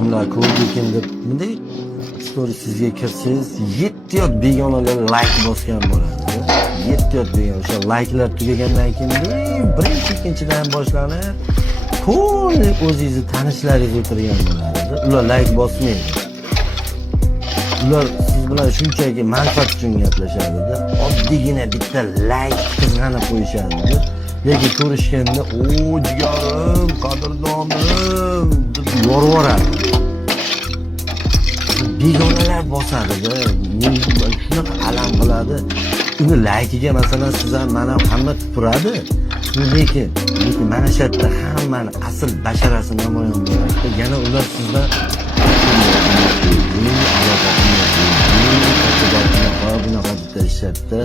kimlar ko'rdi ekan deb bunday story sizga kirsangiz 7 yot begonalar like bosgan bo'ladi. 7 yot begona. O'sha like'lar tugagandan keyin birinchi ikkinchidan boshlanib to'liq o'zingizni tanishlaringiz o'tirgan bo'ladi. Ular like bosmaydi. Ular siz bilan shunchaki manfaat uchun gaplashadi. Oddiygina bitta like qizg'anib qo'yishadi. Lekin ko'rishganda, "O, jigarim, qadrdonim" deb yorvoradi. Begonalar bosadi-da, shunaqa alam qiladi. Uni like-iga masalan siz ham mana hamma tupuradi. Lekin mana shu yerda hammani asl basharasi namoyon bo'ladi. Yana ular sizdan bunaqa deyishadi.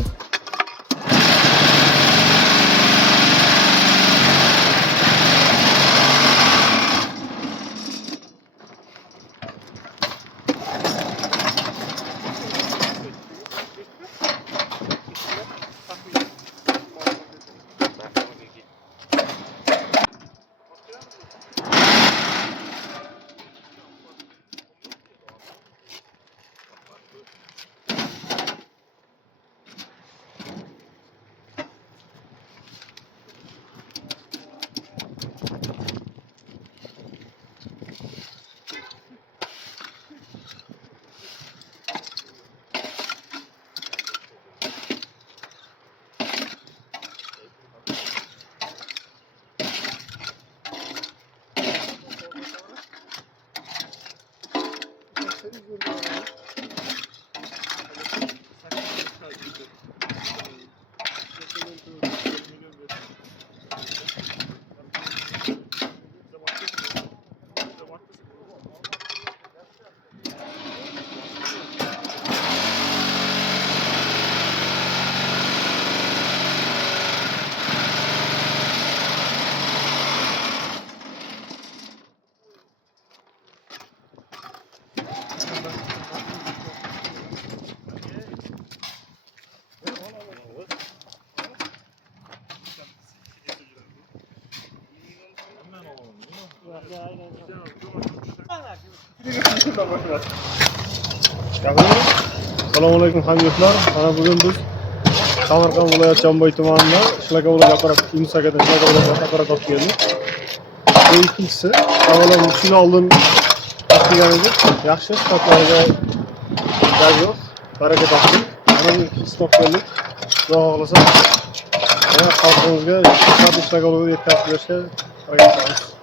Assalomu alaykum hamyurtlar. Mana bugun biz Samarqand viloyati Jomboy tumanida Shlakavlak apparat Yunusakadan Shlakavlak apparat olib keldik. Bu ikkinchisi. Avvalo shuni oldin topgan edik. Yaxshi stoklarga gaz yo'q. Baraka topdik. Mana bu ikkinchisi topgandik. Xudo xolasa xalqimizga Shlakavlakni yetkazib berishga harakat qilamiz.